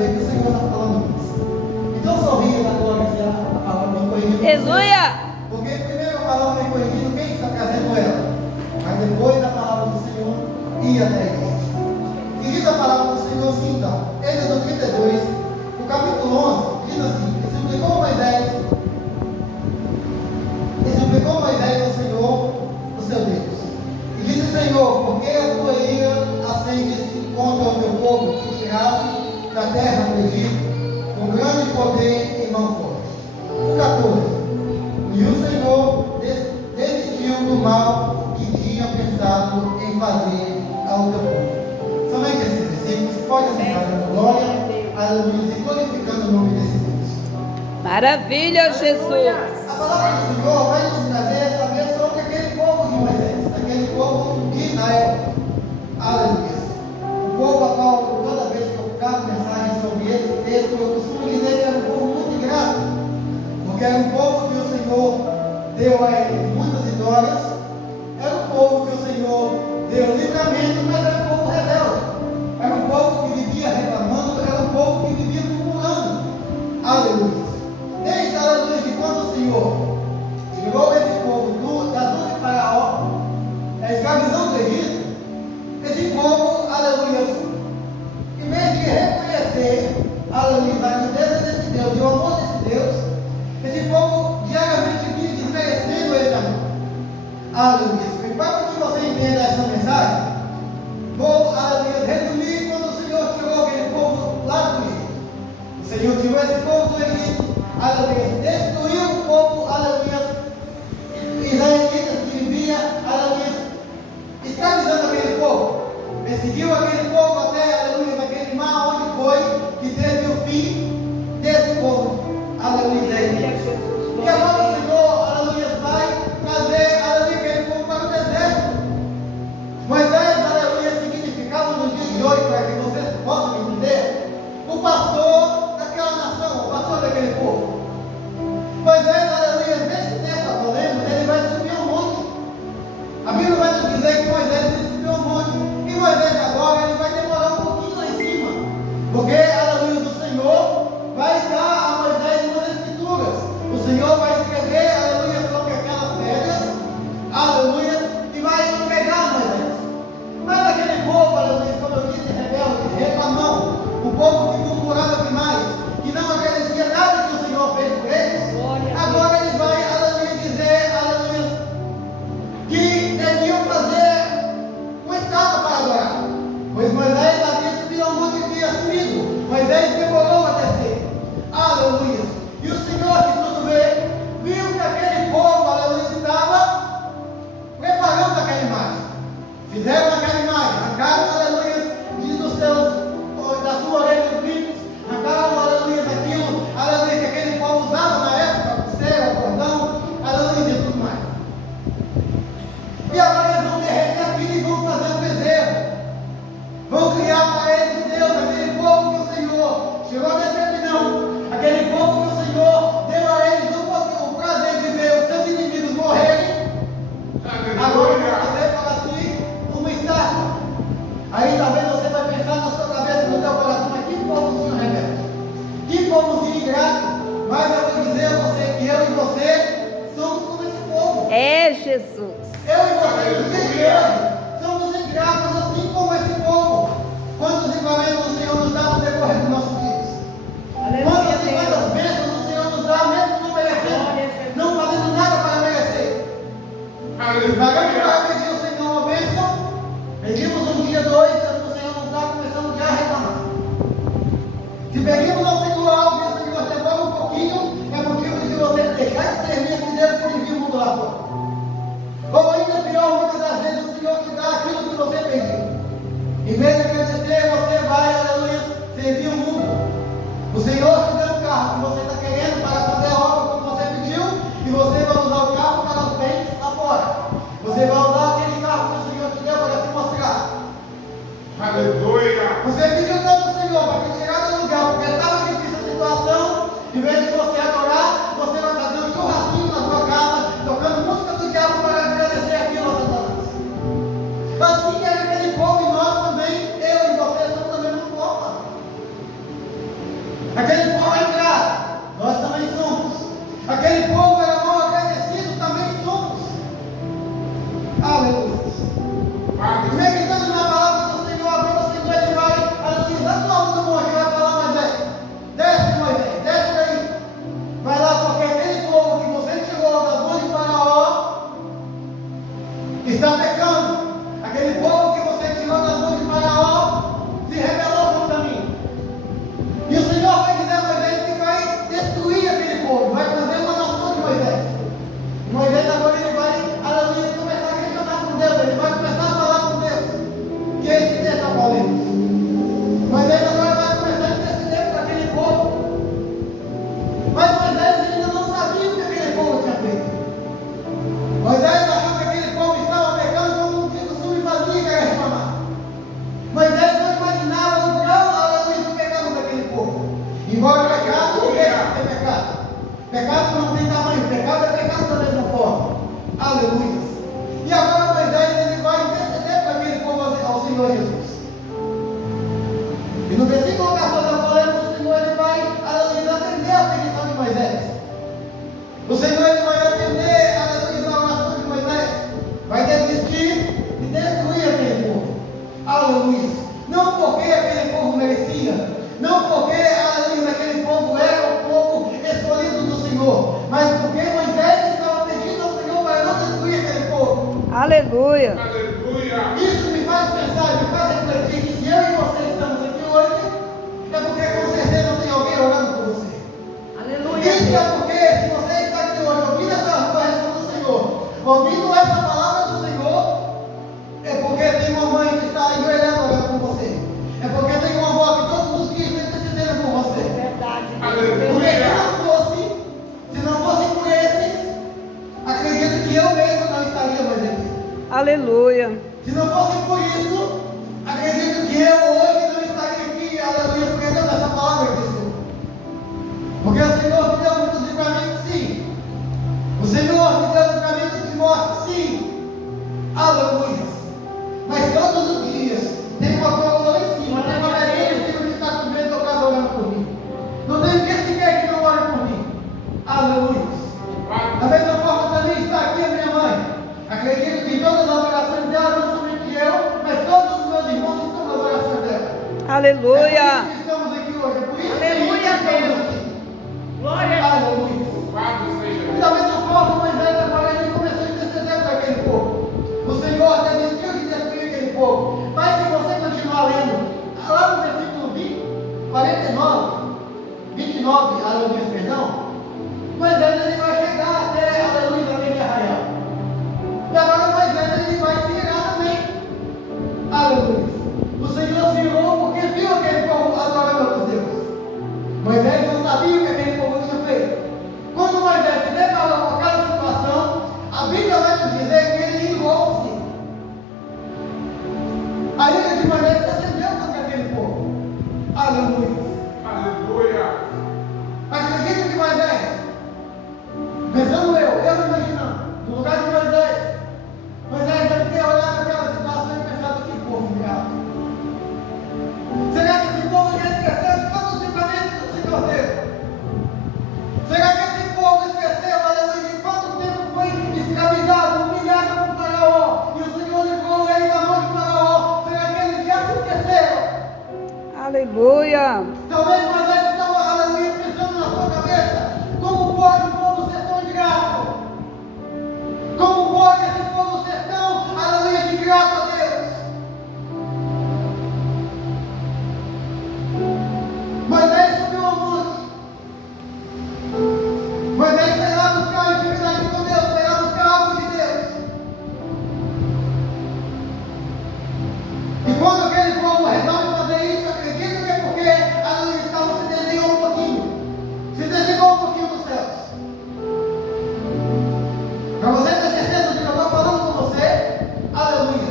saber que o Senhor está falando isso. Então sorria na glória se a palavra vem corrigindo. Aleluia! Porque primeiro a palavra vem corrigindo quem está trazendo ela. Mas depois a palavra do Senhor ia até a igreja. E diz a palavra do Senhor assim então. Êxodo 32, o capítulo 11, diz assim: e suplicou Moisés ao Senhor, o seu Deus. E disse: Senhor, por que a tua ira acende-se contra o teu povo que tiraste da terra do Egito, com grande poder e mão forte? O 14. E o Senhor desistiu do mal que tinha pensado em fazer ao teu povo. Somente esses versículos, pode assentar na glória, aleluia, e glorificando o nome desse Deus. Maravilha, Jesus! A palavra do Senhor vai nos trazer saber sobre aquele povo de Moisés, aquele povo de Israel. Aleluia. O povo a qual, toda vez que eu trago mensagem sobre esse texto, eu costumo dizer que era um povo muito ingrato, porque era um povo que o Senhor deu a eles muitas vitórias, era um povo que o Senhor deu livramento, mas era um povo rebelde, era um povo que vivia reclamando, era um povo que vivia murmurando. Aleluia. Desde a luz de quando o Senhor tirou esse povo das mãos de Faraó, a escravidão do Egito, esse povo, aleluia, em vez de reconhecer, aleluia, a grandeza desse Deus e o amor desse Deus, esse povo diariamente vinha desmerecendo esse amor. Aleluia. E para que você entenda essa mensagem, vou, aleluia, resumir quando o Senhor tirou aquele povo lá do Egito. O Senhor tirou esse povo do Egito, aleluia, destruiu o povo, aleluia, israelita que vivia, aleluia, escravizando aquele povo, perseguiu aquele povo até, aleluia, naquele mar onde foi que teve o fim desse povo, aleluia, israelita. E agora o Senhor, aleluia, vai trazer, aleluia, aquele povo para o deserto. Moisés, aleluia, significava nos dias de hoje, para que vocês possam entender, o pastor daquela nação, o pastor daquele povo. Moisés, aleluia, nesse texto que nós lemos, ele vai subir um monte. A Bíblia vai nos dizer que Moisés ele subiu um monte. E Moisés agora ele vai demorar um pouquinho lá em cima. Porque, aleluia, o Senhor vai dar a Moisés umas escrituras. O Senhor vai escrever, aleluia, sobre aquelas pedras, aleluia, e vai entregar a Moisés. Mas aquele povo, aleluia, como eu disse, rebelde, reclamão, o povo que murmurava demais, que não agradecia nada que o Senhor fez por eles, agora ele vai, aleluia, dizer, aleluia, que deviam fazer uma estátua para adorar. Pois Moisés havia subido ao monte e havia subido. Moisés demorou a descer. Aleluia. E o Senhor que tudo vê, viu que aquele povo, aleluia, estava preparando aquela imagem. Fizeram aquela imagem, arrancaram, aleluia, da sua orelha os brincos, arrancaram, aleluia, aquilo, aleluia, que aquele povo usava na época, cera, cordão, aleluia, e tudo mais. E agora eles vão derreter aquilo e vão fazer um bezerro. Vão criar para eles um Deus, aquele povo que o Senhor chegou a determinar, aquele povo que o Senhor deu a eles o prazer de ver os seus inimigos morrerem. Agora vão fazer para si uma estátua. Aí talvez você vai pensar na sua cabeça, no teu coração, mas que povozinho rebelde, que povozinho ingrato. Mas eu vou dizer a você que eu e você somos como esse povo. É, Jesus! Eu e você, nos dias de hoje, somos ingratos assim como esse povo. Quantos livramentos o Senhor nos dá no decorrer dos nossos dias? Quantas e quantas bênçãos o Senhor nos dá, mesmo não merecendo, não fazendo nada para merecer. Pagamos para pedir ao Senhor uma bênção, pedimos um dia, dois, o Senhor nos dá, começamos já a reclamar. Se pedimos ao Senhor algo e o Senhor demora um pouquinho, é motivo de você deixar de servir esse Deus que vive o mundo lá fora. Ou ainda pior, muitas das vezes o Senhor te dá aquilo que você pediu. Em vez de agradecer, você vai, aleluia, servir o mundo. O Senhor te deu um carro que você está querendo para fazer a obra como você pediu, e você vai usar o carro para os bens lá fora. Você vai usar Aleluia. E agora Moisés ele vai interceder para aquele povo ao Senhor Jesus. E no versículo 14, a palavra do Senhor ele vai atender a petição de Moisés. O Senhor ele vai atender a oração de Moisés. Vai desistir de destruir aquele povo. Aleluia. Não porque aquele povo merecia, não porque aquele povo era o povo escolhido do Senhor, mas porque Moisés estava pedindo ao Senhor para não destruir aquele povo. Aleluia. Isso me faz pensar, me faz refletir que se eu e você estamos aqui hoje, é porque com certeza tem alguém orando por você. Aleluia. Isso é porque se você está aqui hoje ouvindo essa correção do Senhor, ouvindo essa palavra do Senhor, é porque tem uma mãe que está ajoelhando orando por você. É porque tem uma avó que todos os dias está intercedendo por você. Verdade. Porque se não fosse por esses, acredito que eu mesmo não estaria mais aqui. Aleluia. Se não fosse por isso, acredito que eu hoje não estaria aqui, aleluia, pregando essa palavra do Senhor. Porque o Senhor me deu muitos livramentos, sim. O Senhor me deu livramento de morte, sim. Aleluia. Mas todos os dias tem uma coroa lá em cima, tem uma velhinha que está com medo tocado orando por mim. Não tem dia sequer que não ore por mim. Aleluia. Da mesma forma também está aqui a minha mãe. Acredito que em todas as orações dela, não somente eu, mas todos os meus irmãos estão nas orações dela. Aleluia. É por isso que estamos aqui hoje. É por isso que estamos aqui. Glória a Deus. Aleluia. E da mesma forma, Moisés agora ele começou a interceder para aquele povo. O Senhor desistiu de destruir aquele povo. Mas se você continuar lendo, lá no versículo 29, aleluia, perdão, Moisés ele vai chegar até, aleluia, aquele arraial. E agora Moisés ele vai se virar também. Aleluia. O Senhor se virou porque viu aquele povo adorando a Deus. Moisés não sabia o que aquele povo tinha feito. Quando Moisés se deparou com aquela situação, a Bíblia vai nos dizer que ele irou-se. A ira de Moisés se acendeu contra aquele povo. Aleluia. Acredito que Moisés, pensando eu imaginando, no lugar de Moisés deve ter olhado aquela situação e pensado que povo virado. Será que esse povo já esqueceu de todos os livramentos que o Senhor deu? Será que esse povo esqueceu, aleluia, de quanto tempo foi escravizado, humilhado por Faraó, e o Senhor livrou ele da mão de Faraó? Será que eles já se esqueceram? Aleluia. Talvez Moisés estava, aleluia, pensando na sua cabeça, como pode o povo ser tão ingrato? Como pode esse povo ser tão, aleluia, ingrato a Deus? Moisés subiu ao monte. Moisés foi lá buscar a intimidade com Deus, foi lá buscar algo de Deus. E quando aquele povo resolve fazer isso, acredito que é porque a luz estava se desligou um pouquinho. Se desligou um pouquinho dos céus. Para você ter certeza de que eu estou falando com você, aleluia.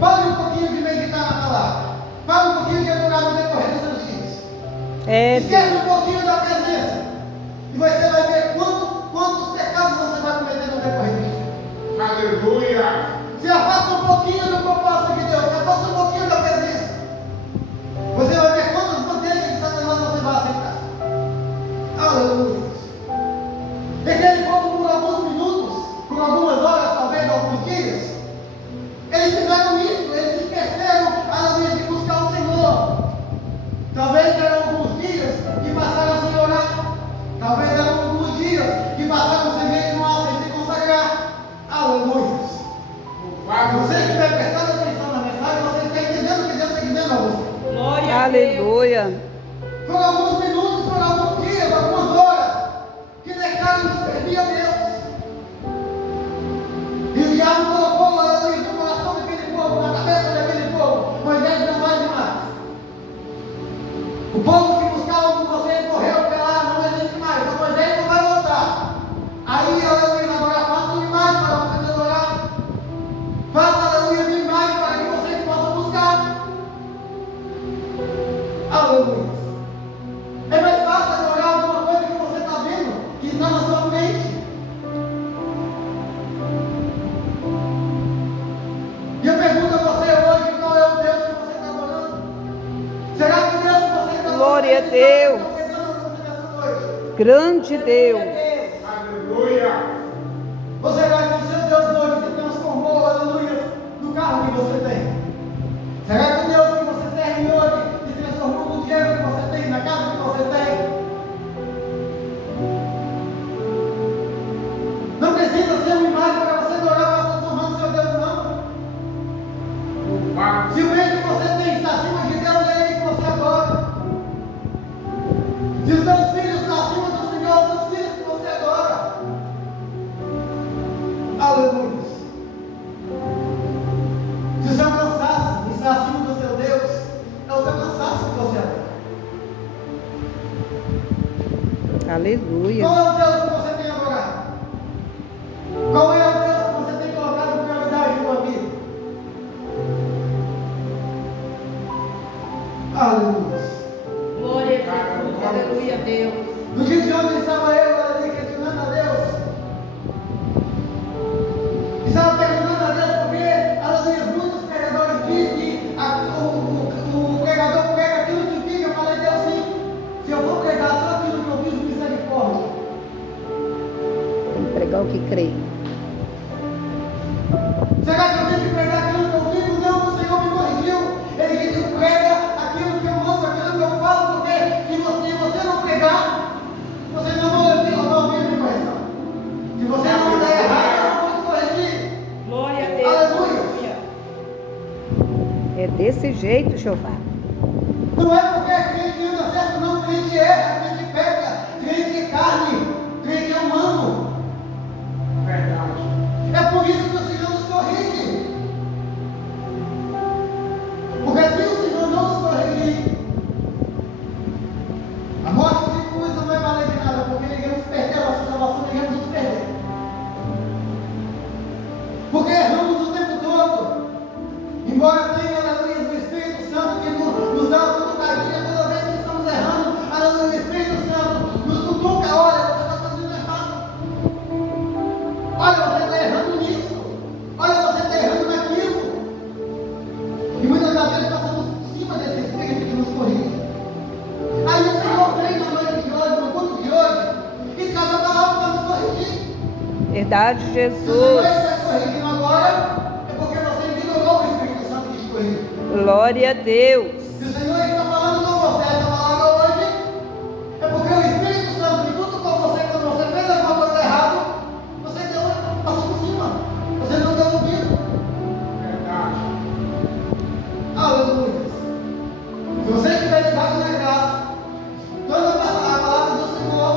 Pare um pouquinho de meditar na palavra. Pare um pouquinho de adorar no decorrer dos seus dias. Esquece um pouquinho da presença. E você vai ver quantos pecados você vai cometer no decorrer do dia. Aleluia. Se afasta um pouquinho do propósito de Deus, se afasta um pouquinho da presença. Você vai ver quantas bandeiras de Satanás você vai aceitar. Aleluia. E aquele povo, por alguns minutos, por algumas horas, talvez alguns dias, eles fizeram isso, eles esqueceram, aleluia, de buscar o Senhor. Talvez eram alguns dias que passaram sem orar. Talvez eram alguns dias que passaram sem jejuar, sem se consagrar. Aleluia. Você que vai prestar atenção na mensagem, você está entendendo o que Glória a Deus. Grande Deus. Aleluia. Você vai que o seu Deus hoje se transformou, aleluia, no carro que você tem? Será que o Deus que você serve hoje se transformou no dinheiro que você tem, na casa que você tem? Não precisa ser uma imagem para você adorar, para transformar no seu Deus, não. Se o bem que você tem está acima de Deus, é Ele que você adora. Se os teus filhos estão acima do Senhor, são os filhos que você adora. Aleluia. Se o seu cansaço está acima do seu Deus, é o teu cansaço que você adora. Aleluia. Qual é o Deus que você tem adorado? Qual é o Deus que você tem colocado em prioridade na sua vida? Aleluia. Glória a Jesus. Aleluia, Deus. No dia de ontem estava eu ali questionando a Deus. Estava perguntando a Deus porque, aleluia, muitos pregadores dizem que o pregador prega aquilo que fica. Eu falei, Deus, sim, se eu vou pregar só aquilo que eu fiz, misericórdia. Tem que pregar o que crê. Será que eu tenho que pregar aquilo que eu vivo? Não, o Senhor me corrigiu. Ele disse, prega aquilo que eu mando, aquilo que eu falo, porque se você não pregar, você não vai ouvir a minha correção. Se você não der errado, eu não vou te corrigir. Glória a Deus. Aleluia. É desse jeito, Jeová. Não é porque é crente anda certo, não. Crente erra, crente peca, crente é carne, crente é humano. Verdade. É por isso que o Senhor nos corrige. Porque se o Senhor não nos corrigir, a morte de cruz não vai valer de nada, porque iremos perder a nossa salvação, iremos nos perder. Porque erramos o tempo todo. Embora tenha, aleluia, o Espírito Santo que nos dá uma cutucadinha toda vez que estamos errando, aleluia, o Espírito Santo nos cutuca, olha, você está fazendo errado. Olha, você está errando nisso. Olha, você está errando naquilo. E muitas das vezes passamos por cima desse Espírito que nos corrige. Aí o Senhor vem na noite de hoje, no culto de hoje, e traz a palavra para nos corrigir. Verdade, Se o Senhor Jesus. está corrigindo agora, é porque você ignorou o Espírito Santo que te corrige. Glória a Deus. Se o Senhor está falando com você essa palavra hoje, é porque o Espírito Santo que cutucou você quando você fez alguma coisa errada, você passou por cima. Você não deu ouvido. Verdade. Aleluia. Se você estiver ligado na graça, toda a palavra do Senhor,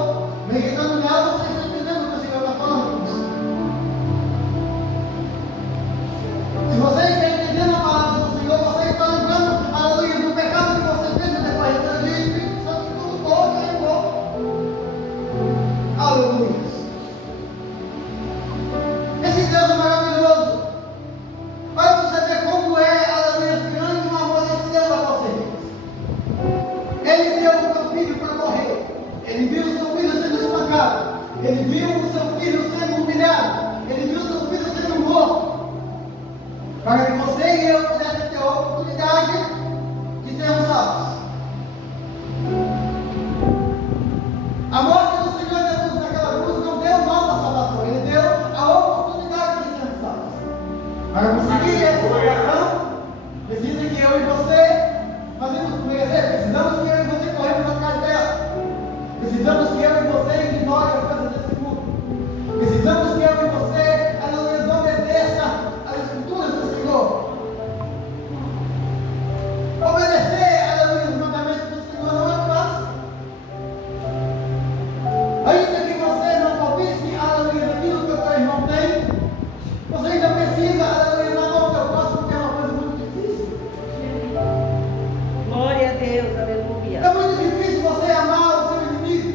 meditando nela, você está entendendo o que o Senhor está falando com você. Se você está entendendo a palavra do Senhor, você está lembrando, aleluia, do pecado que você fez no decorrer do dia, o Espírito Santo que tudo pode e levou. Aleluia. Esse Deus é maravilhoso. Olha para você ver como é, aleluia, grande o amor desse Deus a você. Ele deu o seu filho para morrer. Ele viu o seu filho sendo espancado. Ele viu o seu filho sendo humilhado. Ele viu o seu filho sendo morto. Para que você e eu pudéssemos ter a oportunidade de sermos salvos. A morte do Senhor Jesus naquela cruz não deu nossa salvação. Ele deu a oportunidade de sermos salvos. Para conseguir essa salvação, precisa que eu e você fazemos merecer. Precisamos que eu e você corremos atrás dela. Precisamos que eu e você ignore as coisas desse mundo. Precisamos que eu e você, aleluia, obedeça às escrituras do Senhor. Obedecer, aleluia, os mandamentos do Senhor não é fácil. Ainda que você não cobice, aleluia, aquilo que o teu irmão tem, você ainda precisa, aleluia, não amar o teu próximo, que é uma coisa muito difícil. Glória a Deus. Aleluia. É muito difícil você amar o seu inimigo.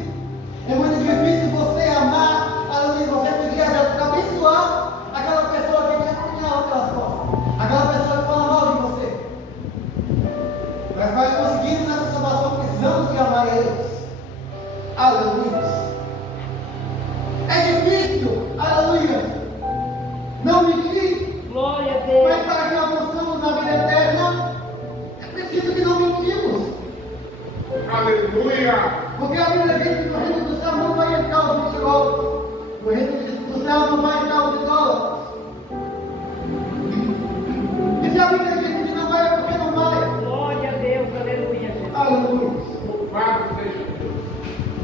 É muito difícil você amar, aleluia, você pedir a Deus para abençoar aquela pessoa que te apunhala pelas costas. Aquela pessoa que fala mal de você. Mas para conseguirmos essa salvação, precisamos de amar eles. Aleluia. É difícil, aleluia, não mentir. Glória a Mas Deus. para que alcançamos a vida eterna, é preciso que não mentimos. Aleluia. Aleluia. Porque a Bíblia diz que no reino do céu não vai entrar os mentirosos. No reino do céu não vai entrar os idólatras. E se a Bíblia diz que não vai, é porque não vai. Glória a Deus, aleluia, Jesus. Aleluia. Louvado seja Deus.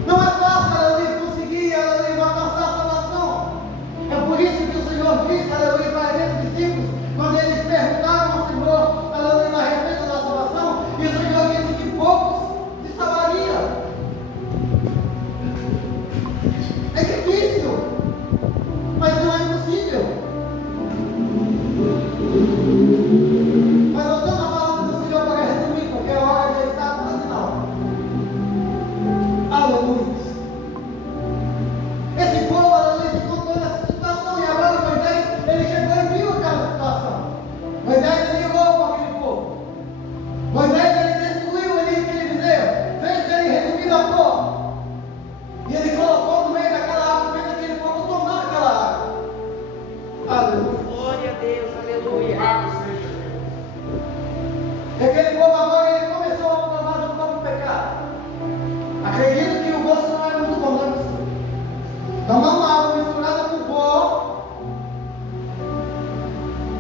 Não é fácil, aleluia, conseguir, aleluia, alcançar a salvação. É por isso que o Senhor disse, aleluia, para aqueles discípulos, quando eles perguntaram ao Senhor, aleluia, a respeito da salvação, e o Senhor disse que poucos se salvariam. É difícil, mas não é impossível. Mas voltando à palavra do Senhor para resumir, porque a hora já está quase na hora. Aleluia. Esse povo, aleluia, se encontrou nessa situação, e agora Moisés, ele chegou e viu aquela situação. Moisés, ele ligou para aquele povo. Moisés, ele destruiu ali aquele bezerro, fez ele resumido a cor. E ele colocou no meio daquela água, fez aquele povo tomar aquela água. Aleluia. Glória a Deus, aleluia. Louvado seja Deus. E aquele povo agora, ele começou a provar do próprio pecado. Acredito que o gosto não era muito bom, né? Tomamos água misturada com pó,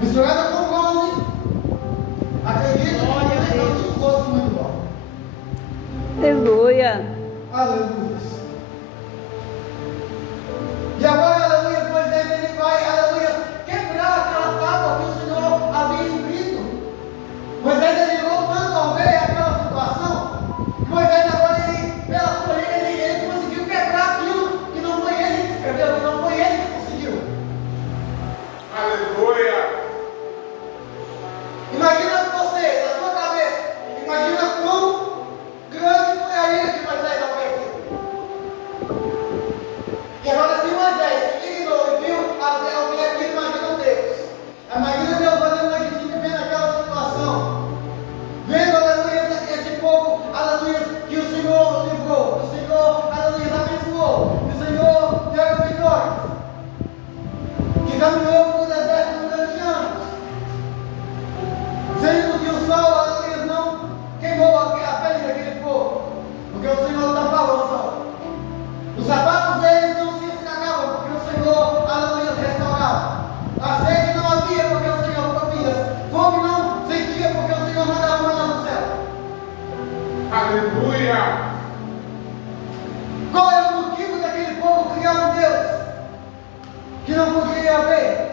misturada com bronze. Acredito que não tinha um gosto muito bom. Aleluia. Aleluia. E agora, aleluia, Moisés, ele vai, aleluia, quebrar aquela tábua que o Senhor havia escrito. Moisés, ele levou tanto ao ver aquela situação, que Moisés agora, ele, pela sua ele conseguiu quebrar aquilo que não foi ele que escreveu, que não foi ele que conseguiu. Aleluia. Imagina você, na sua cabeça, imagina quão grande foi a ira de Moisés ao ver aquilo. E agora, se Moisés se dignou e viu ao ver aquilo, imagina Deus. Imagina Deus olhando lá de cima e vendo aquela situação. Vendo, aleluia, esse povo, aleluia, que o Senhor livrou, que o Senhor, aleluia, abençoou, que o Senhor deu vitórias, que caminhou por deserto durante anos, sendo que o sol, aleluia, não queimou a pele daquele povo, porque o Senhor tapava o sol. Os sapatos deles não se estragavam, porque o Senhor, aleluia, restaurava. A sede não havia, porque o Senhor provia. Fome não sentia, porque o Senhor mandava maná no céu. Aleluia. Qual era o motivo daquele povo criar um Deus que não podia ver?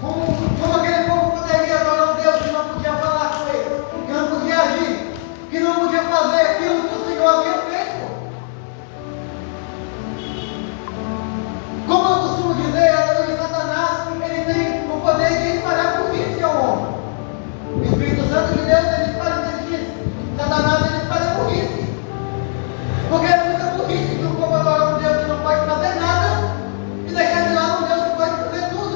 Como aquele povo poderia adorar um Deus que não podia falar com eles, que não podia agir, que não podia fazer aquilo que o Senhor havia feito? Como eu costumo dizer, aleluia, Satanás, ele tem o poder de espalhar burrice ao homem. O Espírito Santo de Deus, ele espalha burrice. Satanás, ele espalha burrice. Porque é muita burrice que o povo adora um Deus que não pode fazer nada e deixar de lado um Deus que pode fazer tudo.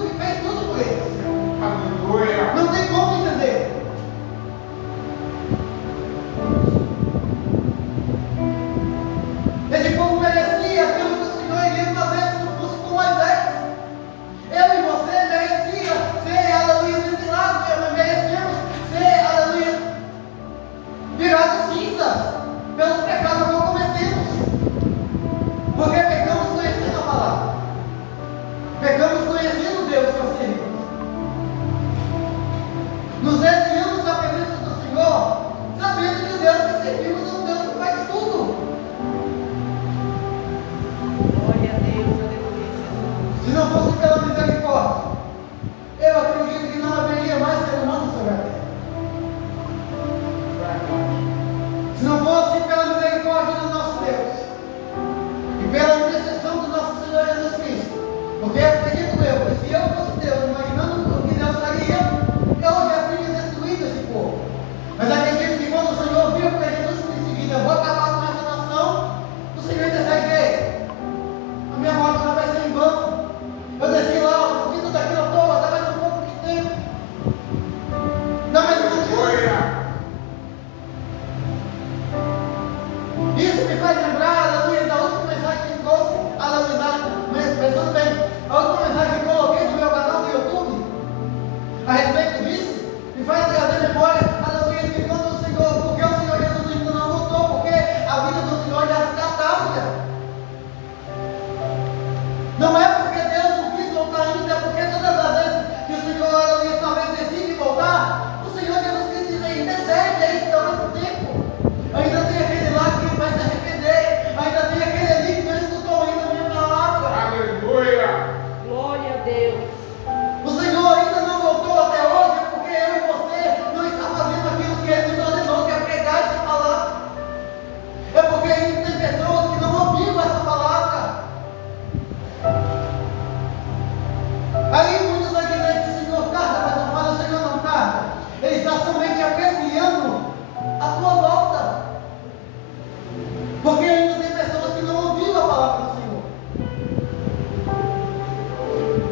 Aí muitos vão dizer que o Senhor tarda, mas não fala, o Senhor não tarda. Ele está somente apremiando a tua volta. Porque ainda tem pessoas que não ouviram a palavra do Senhor.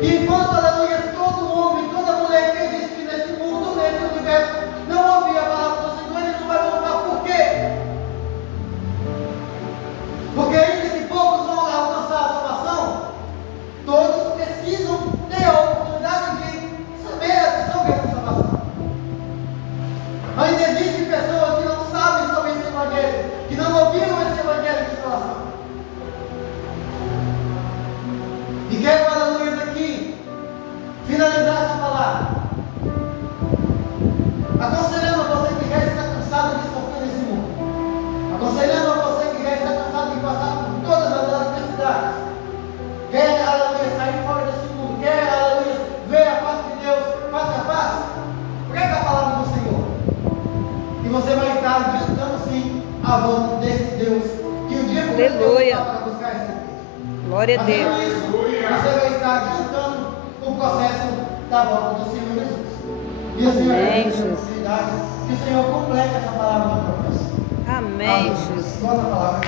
E enquanto, aleluia, todo homem, toda mulher que existe nesse mundo, nesse universo, não ouvir a palavra do Senhor, ele não vai voltar. Por quê? Porque ainda que poucos vão alcançar a salvação, todos precisam ter a oportunidade de saber sobre essa salvação. Ainda existem pessoas que não sabem sobre esse evangelho, que não ouviram esse evangelho de salvação. E quero, aleluia, aqui finalizar essa palavra, aconselhando a você que já está cansado de sofrer nesse mundo, aconselhando a você que já está cansado de passar por todas as adversidades, quer, aleluia, sair fora desse mundo, quer, aleluia, ver a face de Deus face a face, prega a palavra do Senhor, e você vai estar adiantando sim a volta desse Deus, que o dia que Aleluia. para buscar esse Deus. Glória a Deus. Fazendo isso, você vai estar adiantando o processo da volta do Senhor Jesus. E assim, Amém, eu Jesus. que o Senhor complete essa palavra no propósito. Amém, Jesus. Volta a palavra.